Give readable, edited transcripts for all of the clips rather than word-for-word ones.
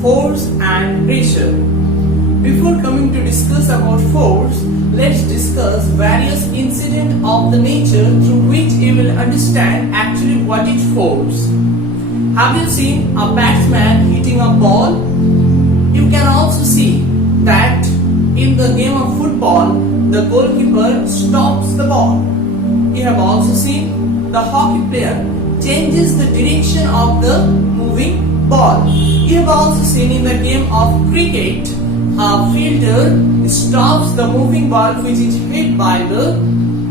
force and pressure. Before coming to discuss about force, let's discuss various incidents of the nature through which you will understand actually what is force. Have you seen a batsman hitting a ball? You can also see that in the game of football, the goalkeeper stops the ball. You have also seen the hockey player changes the direction of the moving ball. You have also seen in the game of cricket, a fielder stops the moving ball which is hit by the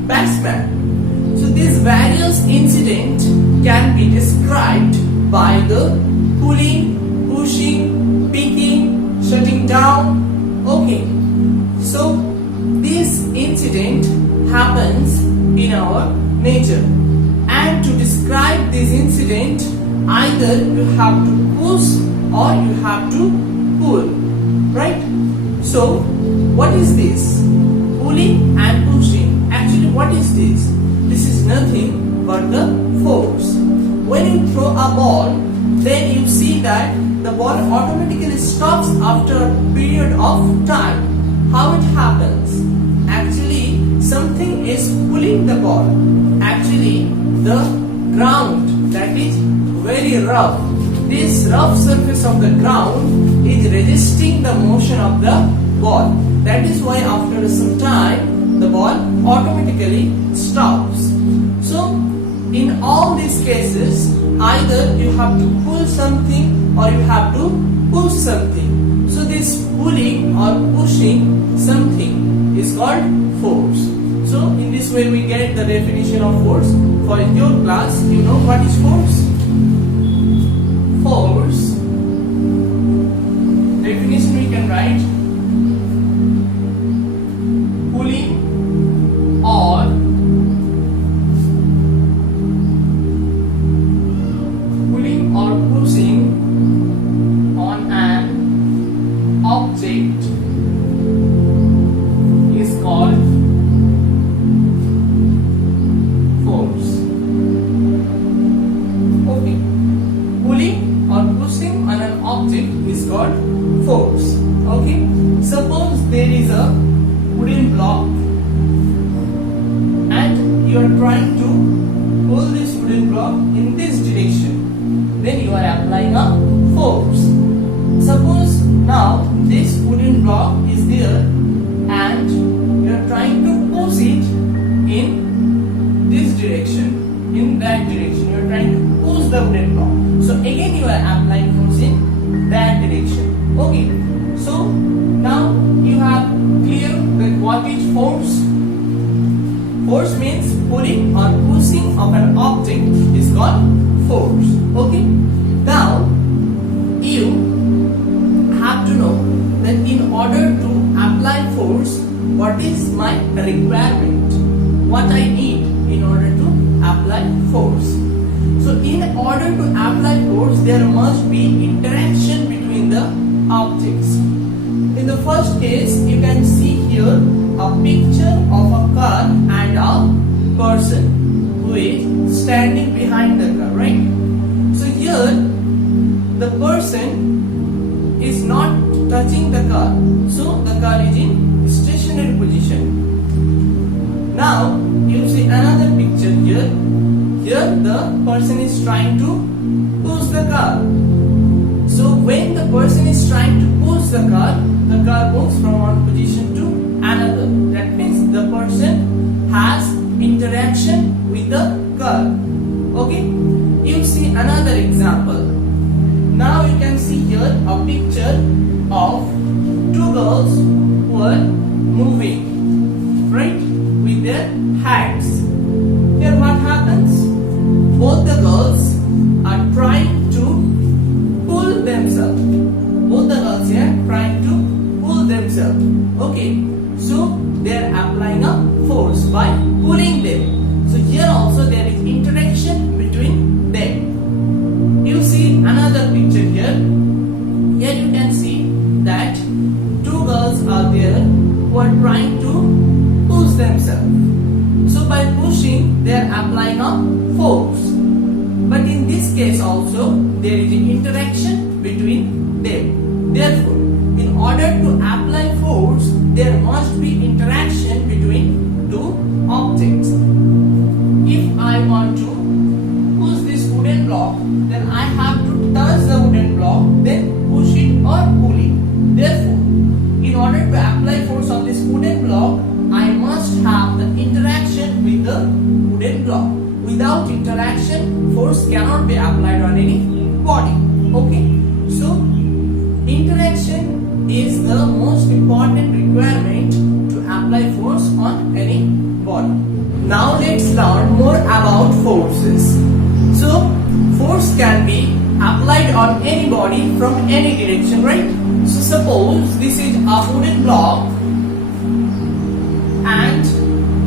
batsman. So these various incidents can be described by the pulling, pushing, picking, shutting down. Okay, so this incident happens in our nature, and to describe this incident either you have to push or you have to pull, right? So what is this? Pulling and pushing. Actually, what is this? This is nothing but the force. When you throw a ball, then you see that the ball automatically stops after a period of time. How it happens? Actually, something is pulling the ball. Actually, the ground that is very rough. This rough surface of the ground is resisting the motion of the ball. That is why after some time, the ball automatically stops. So, in all these cases, either you have to pull something or you have to push something. So this pulling or pushing something is called force. So in this way we get the definition of force. For your class, you know what is force? Force, definition we can write: pulling or pushing on an object is called force. Okay, pulling or pushing on an object is called force. Okay, suppose there is a wooden block and you are trying to pull this wooden block in this direction. Then you are applying a force. Suppose now this wooden block is there and you are trying to push it in this direction, in that direction. You are trying to push the wooden block. So again you are applying force in that direction. Okay. So now you have clear that what is force. Force means pulling or pushing of an object is called force. Okay, now you have to know that in order to apply force, what is my requirement, what I need in order to apply force. So in order to apply force, there must be interaction between the objects. In the first case, you can see here a picture of a car and a person who is standing behind the car, right? So here the person is not touching the car, so the car is in stationary position. Now you see another picture here. Here the person is trying to push the car. So when the person is trying to push the car moves from one position to another. That means the person has interaction with the car. Okay, you see another example. Now you can see here a picture of two girls who are moving, right, with their hands. Here what happens? Both the girls are trying to pull themselves. Both the girls here trying to pull themselves. Okay, so they are applying a force by pulling them. So here also there is interaction between them. You see another picture here. Here you can see that two girls are there who are trying to important requirement to apply force on any body. Now let's learn more about forces. So force can be applied on any body from any direction, right? So suppose this is a wooden block and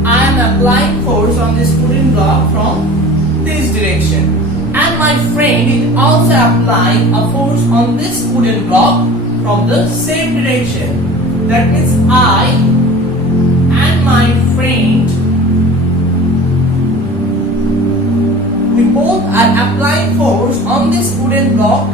I am applying force on this wooden block from this direction, and my friend is also applying a force on this wooden block from the same direction. That means I and my friend, we both are applying force on this wooden block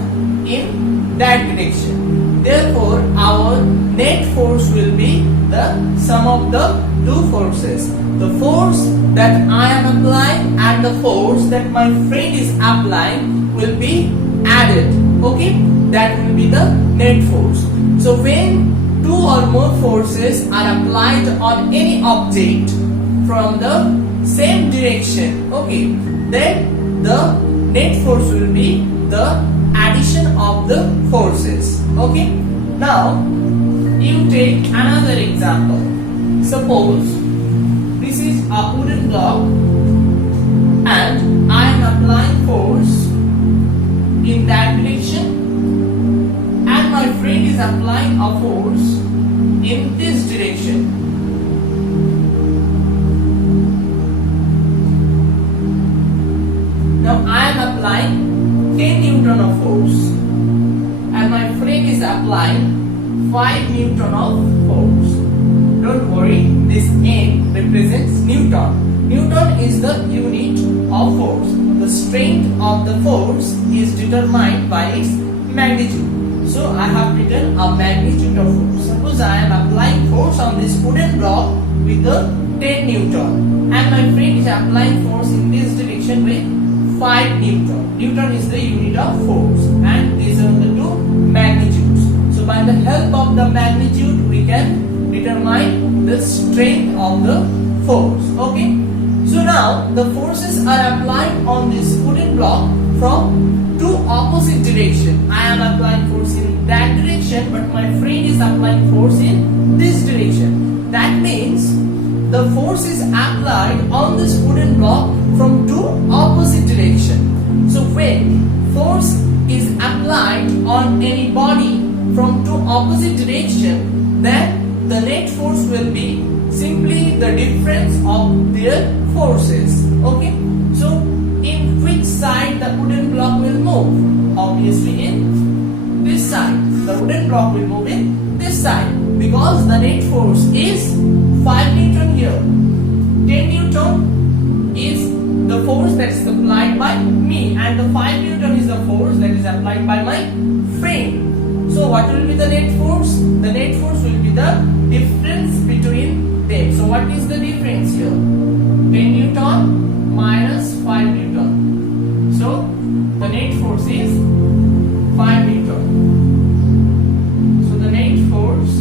in that direction. Therefore, our net force will be the sum of the two forces. The force that I am applying and the force that my friend is applying will be added. Okay? That will be the net force. So when two or more forces are applied on any object from the same direction, okay, then the net force will be the addition of the forces. Okay? Now you take another example. Suppose this is a wooden block and I am applying force in that direction, and my friend is applying a force in this direction. Now I am applying 10 Newton of force and my friend is applying 5 Newton of force. Don't worry, this N represents Newton. Newton is the unit of force. The strength of the force is determined by its magnitude. So I have written a magnitude of force. Suppose I am applying force on this wooden block with the 10 Newton and my friend is applying force in this direction with 5 Newton. Newton is the unit of force and these are the two magnitudes. So by the help of the magnitude we can determine the strength of the force. Okay? So now the forces are applied on this wooden block from two opposite directions. I am applying force in that direction, but my friend is applying force in this direction. That means the force is applied on this wooden block from two opposite directions. So when force is applied on any body from two opposite directions, then the net force will be simply the difference of their forces. Okay? So in which side the wooden block will move? Obviously in this side. The wooden block will move in this side because the net force is 5 Newton here. 10 Newton is the force that is applied by me and the 5 Newton is the force that is applied by my friend. So what will be the net force? The net force will be the difference between them. So what is the difference here? 10 Newton minus 5 Newton. So the net force is 5 Newton. So the net force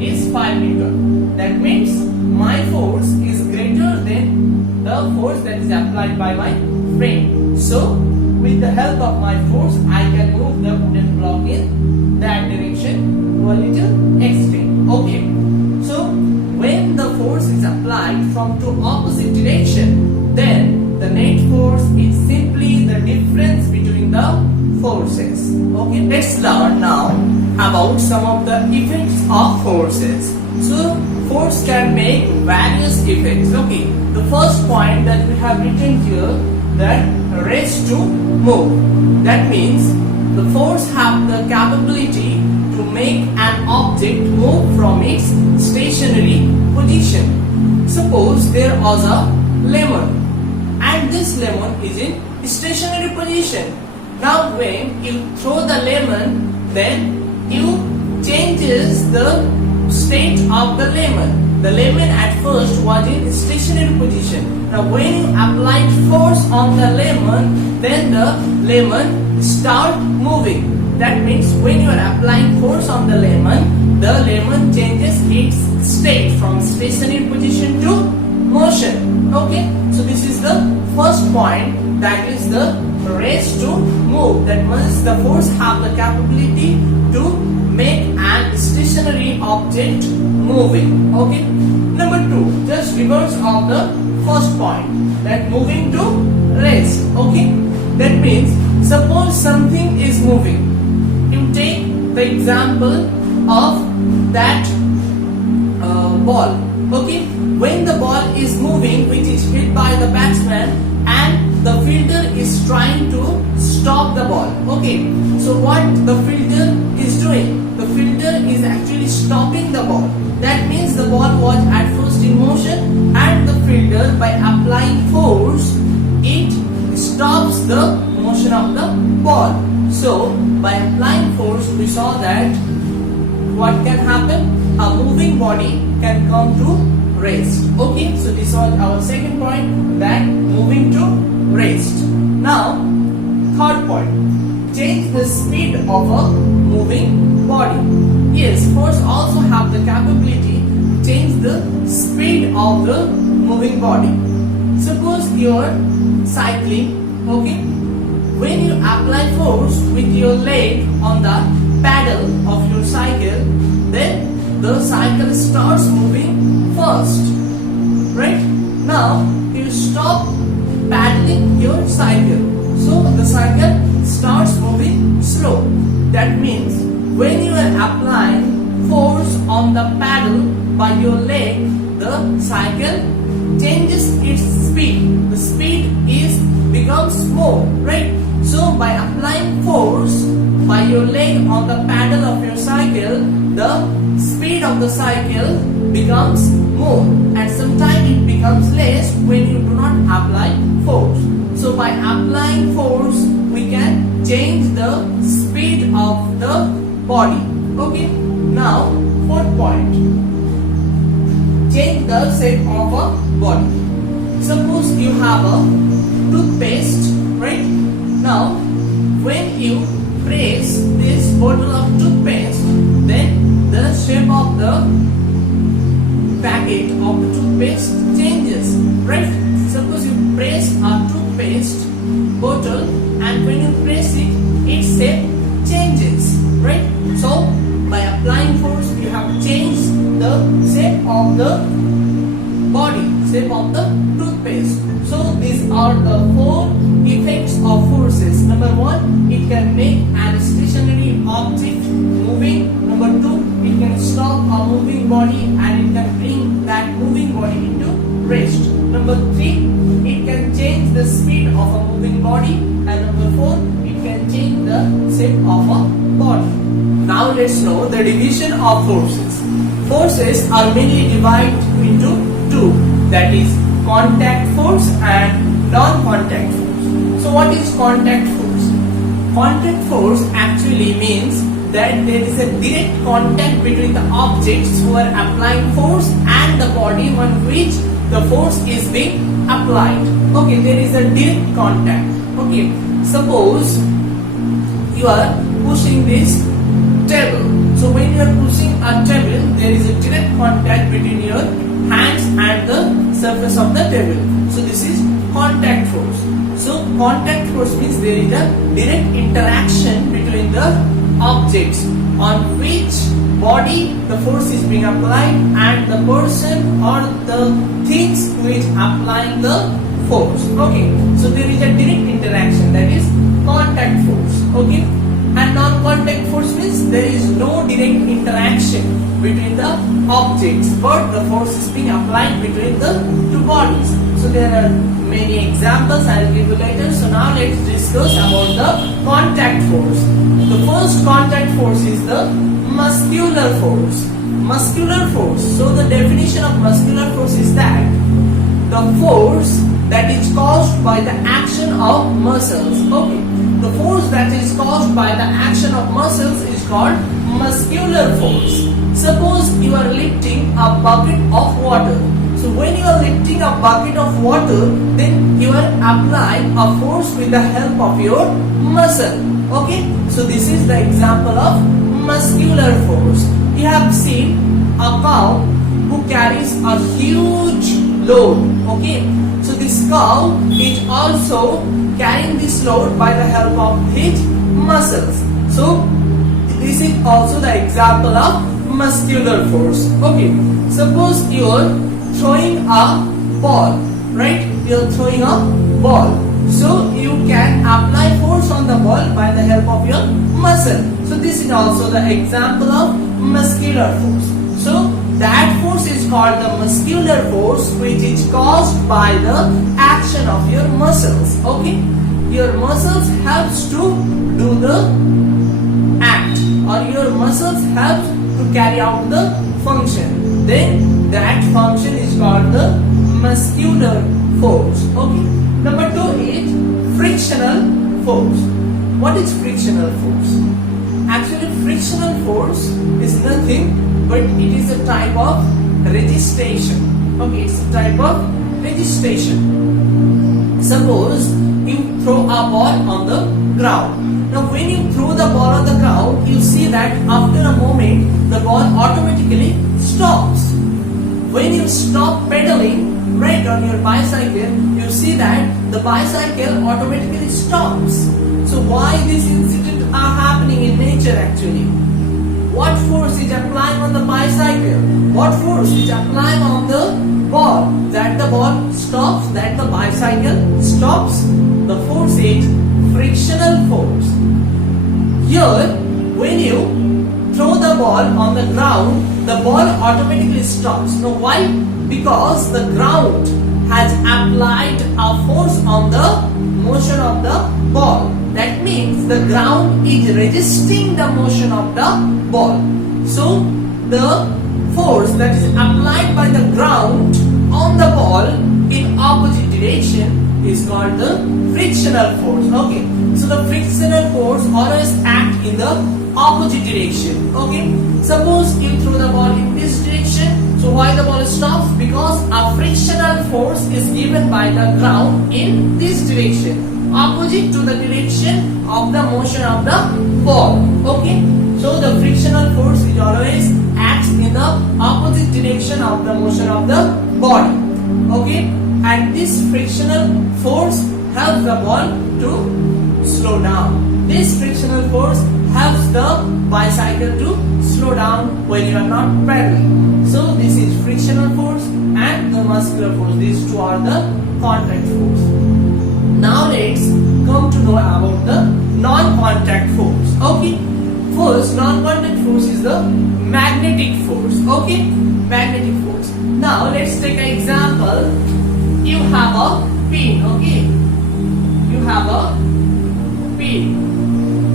is 5 Newton. That means my force is greater than the force that is applied by my friend. So with the help of my force I can move the wooden block in that direction to a little extent. Okay. So when the force is applied from two opposite directions, then the net force is simply the difference between the forces. Okay, let's learn now about some of the effects of forces. So force can make various effects. Okay, the first point that we have written here, that raise to move. That means the force have the capability to make an object move from its stationary position. Suppose there was a lemon and this lemon is in stationary position. Now when you throw the lemon, then you changes the state of the lemon. The lemon at first was in stationary position. Now when you applied force on the lemon, then the lemon start moving. That means when you are applying force on the lemon changes its state from stationary position to motion. Okay, so this is the first point, that is the raise to move. That means the force have the capability to make an stationary stationary object moving. Okay. Number 2, just reverse of the first point, that moving to rest. Okay. That means suppose something is moving. You take the example of that ball. Okay. When the ball is moving, which is hit by the batsman, and the fielder is trying to stop the ball. Okay. So what the fielder is doing? The fielder is actually stopping the ball. That means the ball was at first in motion, and the fielder, by applying force, it stops the motion of the ball. So by applying force, we saw that what can happen? A moving body can come to rest. Okay, so this was our second point, that moving to rest. Now, third point, change the speed of a moving body. Yes, force also have the capability to change the speed of the moving body. Suppose you are cycling. Okay, when you apply force with your leg on the pedal of your cycle, then the cycle starts moving fast. Right? Now you stop paddling your cycle, so the cycle starts moving slow. That means when you are applying force on the pedal by your leg, the cycle changes its speed. The speed becomes more, right? So by applying force by your leg on the pedal of your cycle, the speed of the cycle becomes more, and sometimes it becomes less when you do not apply force. So by applying force, we can change the speed of the body. Okay. Now, fourth point, change the shape of a body. Suppose you have a toothpaste, right? Now, when you press this bottle of toothpaste, then the shape of the packet of the toothpaste changes, right? Suppose you press a toothpaste bottle, and when you press it, its shape changes, right? So by applying force, you have changed the shape of the body, shape of the toothpaste. So these are the 4 effects of forces. Number 1, it can make a stationary object moving. Number 2, it can stop a moving body, and it can bring that moving body into rest. Number 3, it can change the speed of a moving body, and number 4, it can change the shape of a body. Now let's know the division of forces. Forces are mainly divided into 2, that is contact force and non-contact force. So what is contact force? Contact force actually means that there is a direct contact between the objects who are applying force and the body on which the force is being applied. Okay, there is a direct contact. Okay, suppose you are pushing this table. So when you are pushing a table, there is a direct contact between your hands and the surface of the table. So this is contact force. So contact force means there is a direct interaction between the objects on which body the force is being applied and the person or the things who is applying the force. Okay, so there is a direct interaction, that is contact force. Okay, and non-contact force means there is no direct interaction between the objects, but the force is being applied between the 2 bodies. So there are many examples I will give you later. So now let's discuss about the contact force. The first contact force is the muscular force. Muscular force. So the definition of muscular force is that the force that is caused by the action of muscles. Okay, the force that is caused by the action of muscles is called muscular force. Suppose you are lifting a bucket of water. So when you are lifting a bucket of water, then you are applying a force with the help of your muscle. Okay, so this is the example of muscular force. You have seen a cow who carries a huge load. Okay, so this cow is also carrying this load by the help of its muscles. So this is also the example of muscular force. Okay, suppose you are throwing a ball, right? You are throwing a ball, so you can apply force on the ball by the help of your muscle. So this is also the example of muscular force. So that force is called the muscular force, which is caused by the action of your muscles. Okay, your muscles helps to do the act, or your muscles help to carry out the function. Then that function is called the muscular force. Okay. Number 2 is frictional force. What is frictional force? Actually, frictional force is nothing but it is a type of registration. Okay, it's a type of registration. Suppose you throw a ball on the ground. Now when you throw the ball on the ground, you see that after a moment the ball automatically stops. When you stop pedaling right on your bicycle, you see that the bicycle automatically stops. So why these incidents are happening in nature actually? What force is applying on the bicycle? What force is applying on the ball? That the ball stops, that the bicycle stops. The force is frictional force. Here, when you throw the ball on the ground, the ball automatically stops. Now why? Because the ground has applied a force on the motion of the ball. That means the ground is resisting the motion of the ball. So the force that is applied by the ground on the ball in opposite direction is called the frictional force. Okay, so the frictional force always act in the opposite direction. Okay, suppose you throw the ball in this direction, so why the ball stops? Because a frictional force is given by the ground in this direction, opposite to the direction of the motion of the ball. Okay, so the frictional force is always acts in the opposite direction of the motion of the body. Okay, and this frictional force helps the ball to slow down. This frictional force helps the bicycle to slow down when you are not pedaling. So this is frictional force and the muscular force. These two are the contact force. Now let's come to know about the non-contact force. Okay, first non-contact force is the magnetic force. Okay, magnetic force. Now let's take an example. You have a pin. Okay, you have a pin.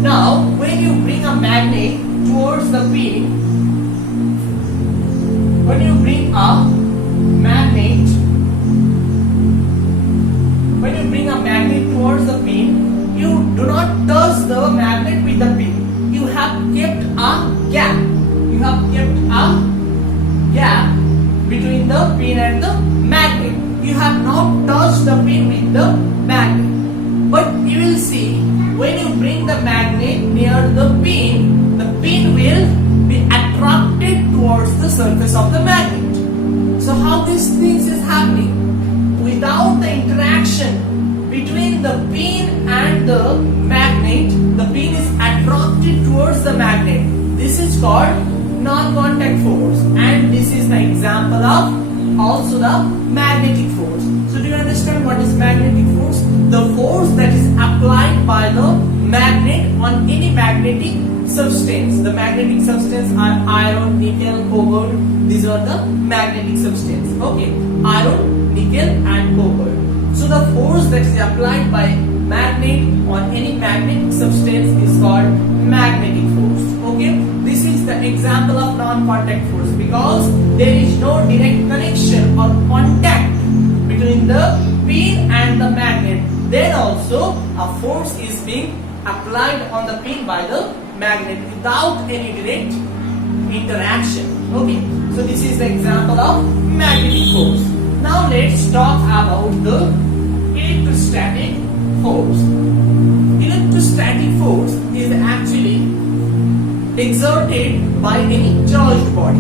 Now when you bring a magnet towards the pin, when you bring a magnet towards the pin, you do not touch the magnet with the pin. You have kept a gap. You have kept a gap between the pin and the magnet. You have not touched the pin with the magnet. But you will see, when you bring the magnet near the pin will be attracted towards the surface of the magnet. So how these things is happening? Without the interaction between the pin and the magnet, the pin is attracted towards the magnet. This is called non-contact force, and this is the example of also the magnetic force. So do you understand what is magnetic force? The force that is applied by the magnet on any magnetic substance. The magnetic substance are iron, nickel, cobalt. These are the magnetic substance. Okay, iron, nickel and cobalt. So the force that is applied by magnet on any magnetic substance is called magnetic force. Okay, this is the example of non-contact force, because there is no direct connection or contact between the pin and the magnet. Then also a force is being applied on the pin by the magnet without any direct interaction. Okay, so this is the example of magnetic force. Now let's talk about the electrostatic force. Electrostatic force is actually exerted by any charged body.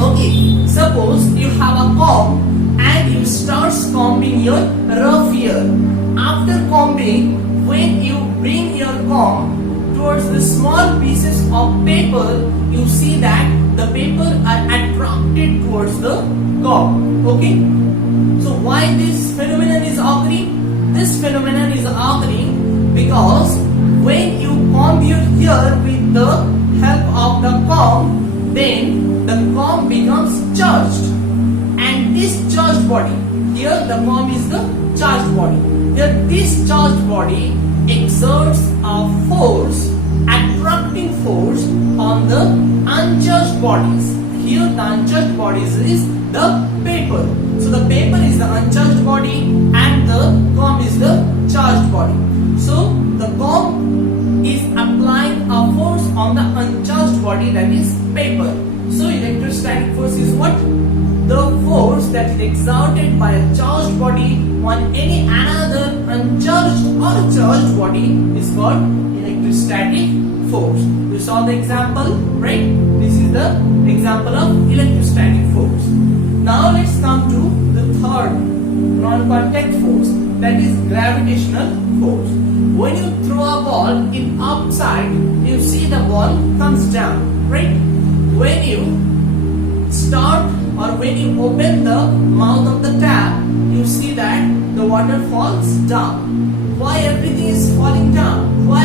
Okay, suppose you have a comb and you start combing your rough hair. After combing, when you bring your comb towards the small pieces of paper, you see that the paper are attracted towards the comb. Okay. So why this phenomenon is occurring? This phenomenon is occurring because when you comb your hair with the help of the comb, then the comb becomes charged, and this charged body, here the comb is the charged body, here this charged body exerts a force, attracting force on the uncharged bodies. Here the uncharged bodies is the paper. So the paper is the uncharged body and the comb is the charged body. So the comb is applying a force on the uncharged body, that is paper. So electrostatic force is what? The force that is exerted by a charged body on any another uncharged or charged body is called electrostatic force. You saw the example, right? This is the example of electrostatic force. Now let's come to the third non-contact force, that is gravitational force. When you throw a ball in upside, you see the ball comes down, right? When you start or when you open the mouth of the tap, you see that the water falls down. Why everything is falling down? Why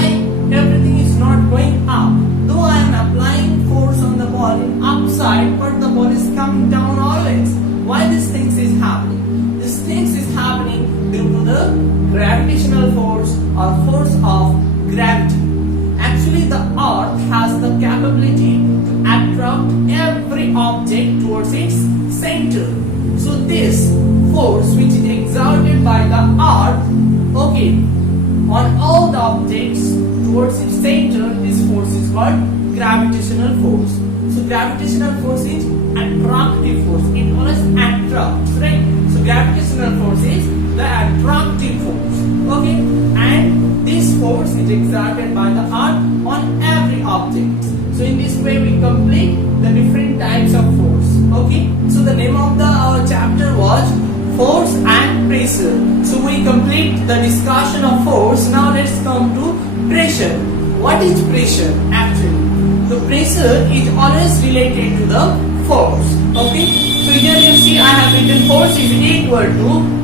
everything is not going up? Though I am applying force on the ball in upside, but the ball is coming down always. Why these things is happening? These things is happening due to the gravitational force or force of gravity. Actually, the earth has the capability to attract every object towards its center. So this force which is exerted by the earth, okay, on all the objects towards its center, this force is called gravitational force. So gravitational force is attractive force. It always attracts, right? So gravitational force is the attractive force. Okay, and this force is exerted by the earth on every object. So in this way we complete the different types of force. Okay, so the name of the chapter was force and pressure. So we complete the discussion of force. Now let's come to pressure. What is pressure actually? The pressure is always related to the force. Okay, so here you see I have written force is equal to,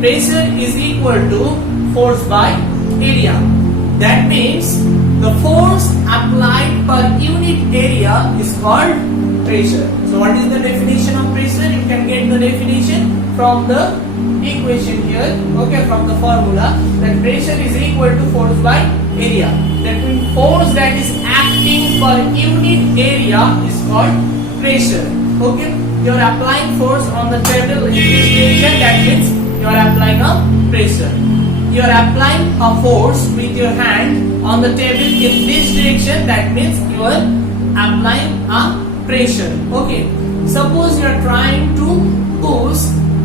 pressure is equal to force by area. That means the force applied per unit area is called pressure. So what is the definition of pressure? You can get the definition from the equation here, okay, from the formula, that pressure is equal to force by area. That means force that is acting per unit area is called pressure. Okay, you are applying force on the table in this direction, that means you are applying a pressure. You are applying a force with your hand on the table in this direction, that means you are applying a pressure. Okay, suppose you are trying to push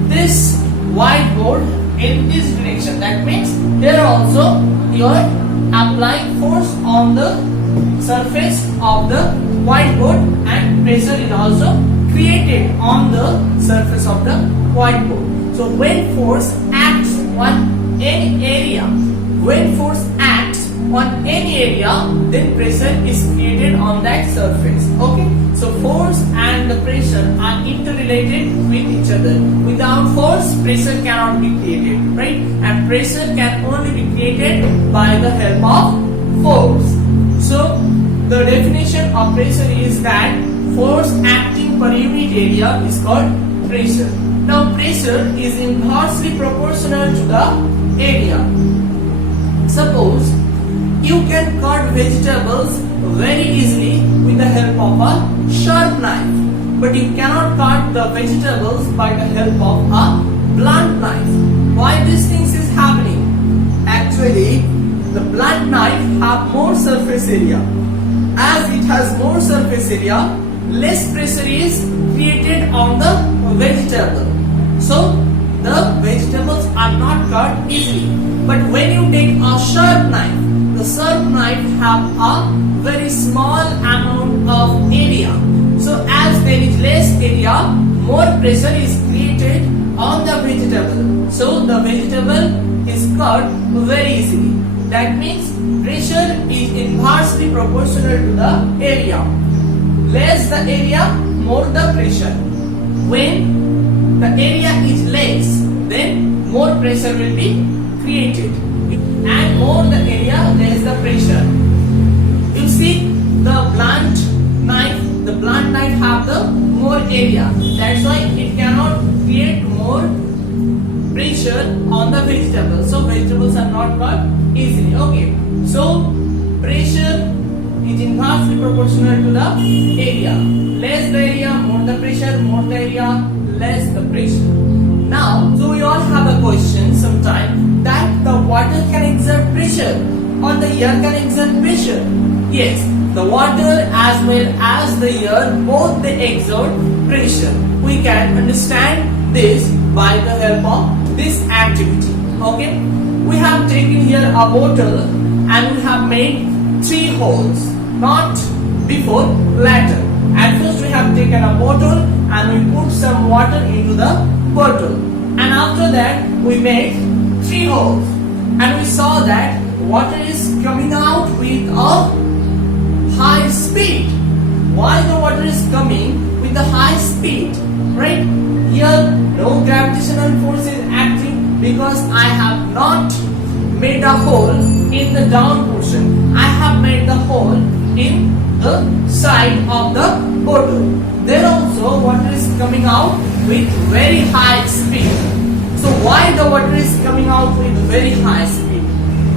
this whiteboard in this direction, that means here also you are applying force on the surface of the whiteboard and pressure is also created on the surface of the whiteboard. So when force acts on any area, then pressure is created on that surface. Okay, so force and the pressure are interrelated with each other. Without force, pressure cannot be created, right? And pressure can only be created by the help of force. So the definition of pressure is that force acting per unit area is called pressure. Now pressure is inversely proportional to the area. Suppose you can cut vegetables very easily with the help of a sharp knife, but you cannot cut the vegetables by the help of a blunt knife. Why these things is happening? Actually, the blunt knife have more surface area. As it has more surface area, less pressure is created on the vegetable. So the vegetables are not cut easily. But when you take a sharp knife, the sharp knife have a very small amount of area. So as there is less area, more pressure is created on the vegetable. So the vegetable is cut very easily. That means pressure is inversely proportional to the area. Less the area, more the pressure. When the area is less, then more pressure will be created, and more the area, less the pressure. You see the blunt knife have the more area. That's why it cannot create more pressure on the vegetables. So vegetables are not cut easily. Okay. So pressure is inversely proportional to the area. Less the area, more the pressure, more the area, less the pressure. Now, so we all have a question sometime that the water can exert pressure or the air can exert pressure. Yes, the water as well as the air, both they exert pressure. We can understand this by the help of this activity. Okay, we have taken here a bottle and we have made 3 holes, not before, later. At first we have taken a bottle and we put some water into the bottle, and after that we made 3 holes, and we saw that water is coming out with a high speed. Why the water is coming with a high speed? Right? Here no gravitational force is acting because I have not made a hole in the down portion. I have made the hole in the side of the bottle. There also water is coming out with very high speed. So why the water is coming out with very high speed?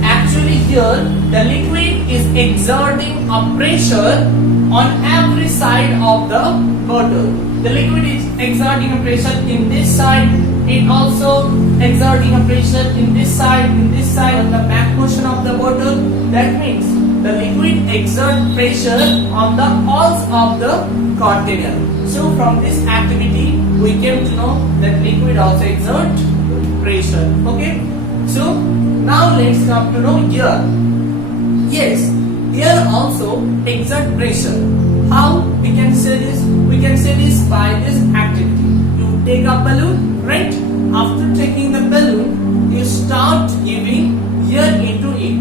Actually here the liquid is exerting a pressure on every side of the bottle. The liquid is exerting a pressure in this side. It also exerting a pressure in this side, on the back portion of the bottle. That means the liquid exert pressure on the walls of the container. So from this activity we came to know that liquid also exert pressure. Okay. So now let's come to know air. Yes, air also exert pressure. How we can say this? We can say this by this activity. You take a balloon, right? After taking the balloon, you start giving air into it.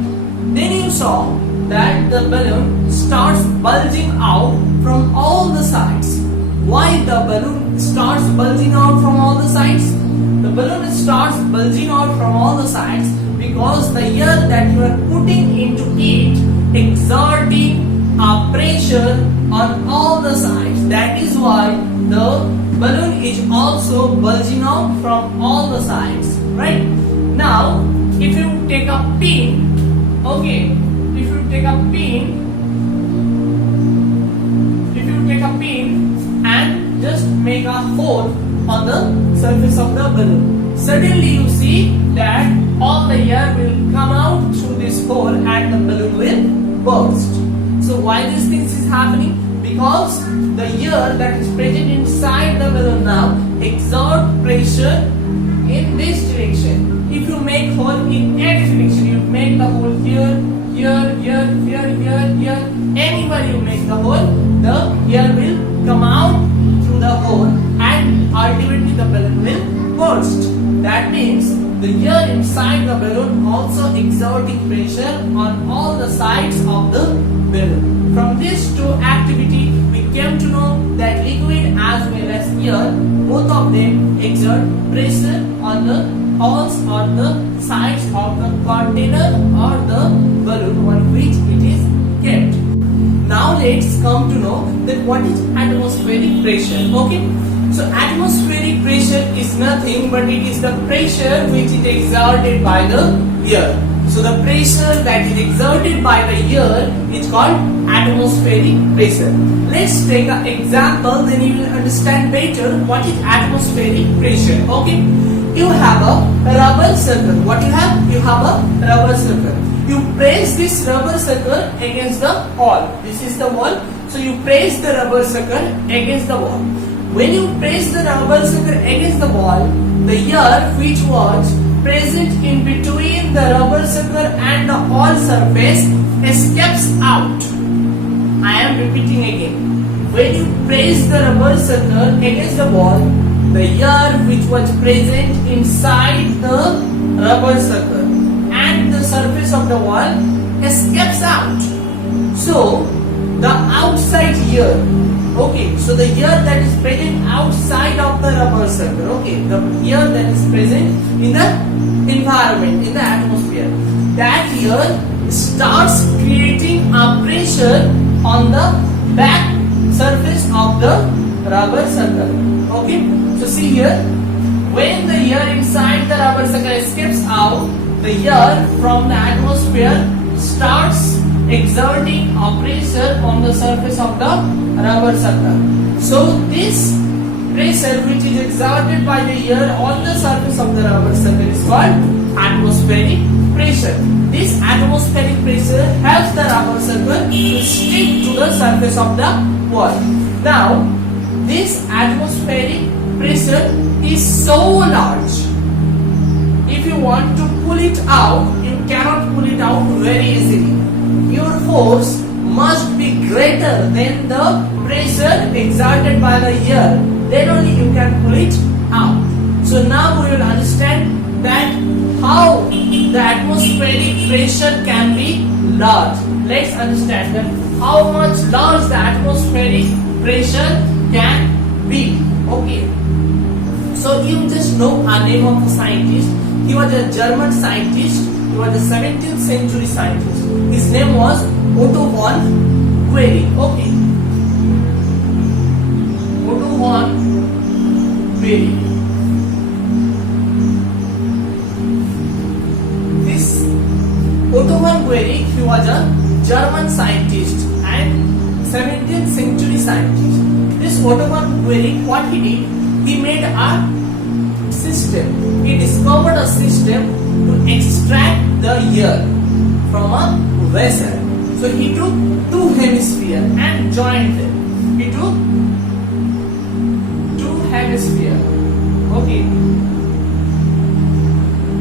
Then you saw that the balloon starts bulging out from all the sides. Why the balloon starts bulging out from all the sides? The balloon starts bulging out from all the sides because the air that you are putting into it exerting a pressure on all the sides. That is why the balloon is also bulging out from all the sides. Right? Now, if you take a pin, okay, if you take a pin and just make a hole on the surface of the balloon, suddenly you see that all the air will come out through this hole and the balloon will burst. So why these things is happening? Because the air that is present inside the balloon now exert pressure in this direction. If you make hole in any direction, you make the hole here, anywhere you make the hole, the air will come out through the hole and ultimately the balloon will burst. That means the air inside the balloon also exerting pressure on all the sides of the balloon. From these two activity, we came to know that liquid as well as air, both of them exert pressure on the walls or the sides of the container or the balloon on which it is kept. Now let's come to know that what is atmospheric pressure. Okay. So atmospheric pressure is nothing but it is the pressure which is exerted by the air. So the pressure that is exerted by the air is called atmospheric pressure. Let's take an example, then you will understand better what is atmospheric pressure. Okay, you have a rubber circle. What you have? You have a rubber circle. You press this rubber circle against the wall. This is the wall. So you press the rubber circle against the wall. When you press the rubber circle against the wall, the air which was present in between the rubber circle and the wall surface escapes out. I am repeating again. When you press the rubber circle against the wall, the air which was present inside the rubber circle and the surface of the wall escapes out. So the outside air, okay, so the air that is present outside of the rubber circle, okay, the air that is present in the environment, in the atmosphere, that air starts creating a pressure on the back surface of the rubber circle. Okay, so see here, when the air inside the rubber circle escapes out, the air from the atmosphere starts exerting a pressure on the surface of the rubber circle. So this pressure which is exerted by the air on the surface of the rubber circle is called atmospheric pressure. This atmospheric pressure helps the rubber circle to stick to the surface of the wall. Now, this atmospheric pressure is so large. If you want to pull it out, you cannot pull it out very easily. Your force must be greater than the pressure exerted by the air. Then only you can pull it out. So now we will understand that how the atmospheric pressure can be large. Let's understand that how much large the atmospheric pressure can be. Okay. So you just know a name of a scientist. He was a German scientist. He was a 17th century scientist. His name was Otto von Guericke. Okay. Otto von Guericke. This Otto von Guericke, he was a German scientist and 17th century scientist. This Otto von Guericke, what he did, he made a system. He discovered a system to extract the air from a vessel. So he took two hemispheres and joined them. He took two hemispheres. Okay.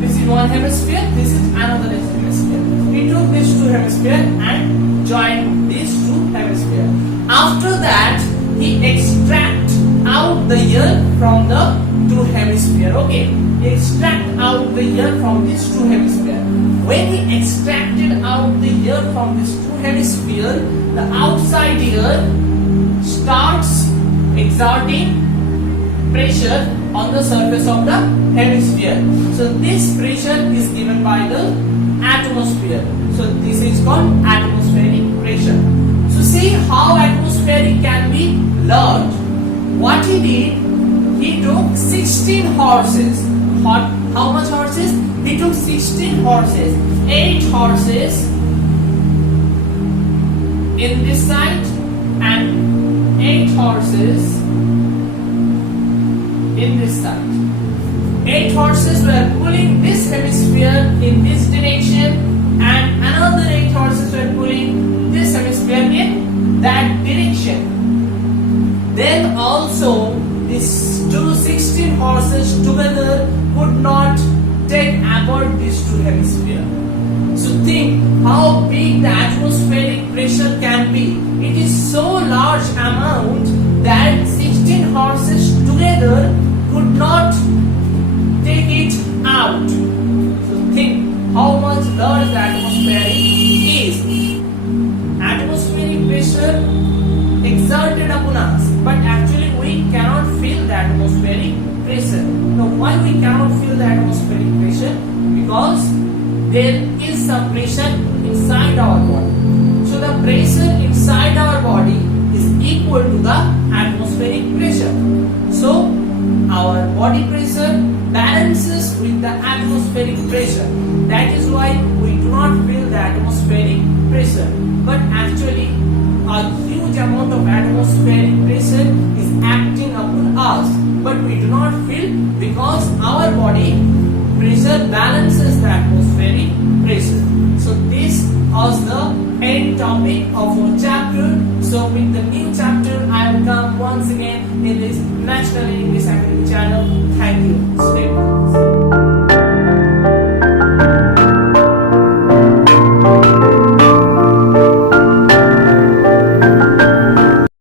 This is one hemisphere, this is another hemisphere. He took these two hemispheres and joined these two hemispheres. After that, he extract out the air from the two hemispheres. Okay, he extract out the air from these two hemispheres. When he extracted out the air from these two hemispheres, the outside air starts exerting pressure on the surface of the hemisphere. So this pressure is given by the atmosphere. So this is called atmospheric pressure. So see how atmospheric can be large. What he did, he took 16 horses. How much horses? He took 16 horses. 8 horses in this side and 8 horses in this side. 8 horses were pulling this hemisphere in this direction and another 8 horses were pulling this hemisphere in that direction. Then also these 16 horses together could not take aboard these two hemispheres. So think how big the atmospheric pressure can be. It is so large amount that 16 horses together could not take it out. So think how much large the atmosphere is. Atmospheric pressure exerted upon us, but actually we cannot feel the atmospheric pressure. Now why we cannot feel the atmospheric pressure? Because there is some pressure inside our body. So the pressure inside our body is equal to the atmospheric pressure. So our body pressure balances with the atmospheric pressure. That is why we do not feel the atmospheric pressure. But actually a huge amount of atmospheric pressure is acting upon us, but we do not feel because our body pressure balances the atmospheric pressure. So this was the end topic of our chapter. So with the new chapter, I will come once again in this National English Academy channel. Thank you. Stay tuned.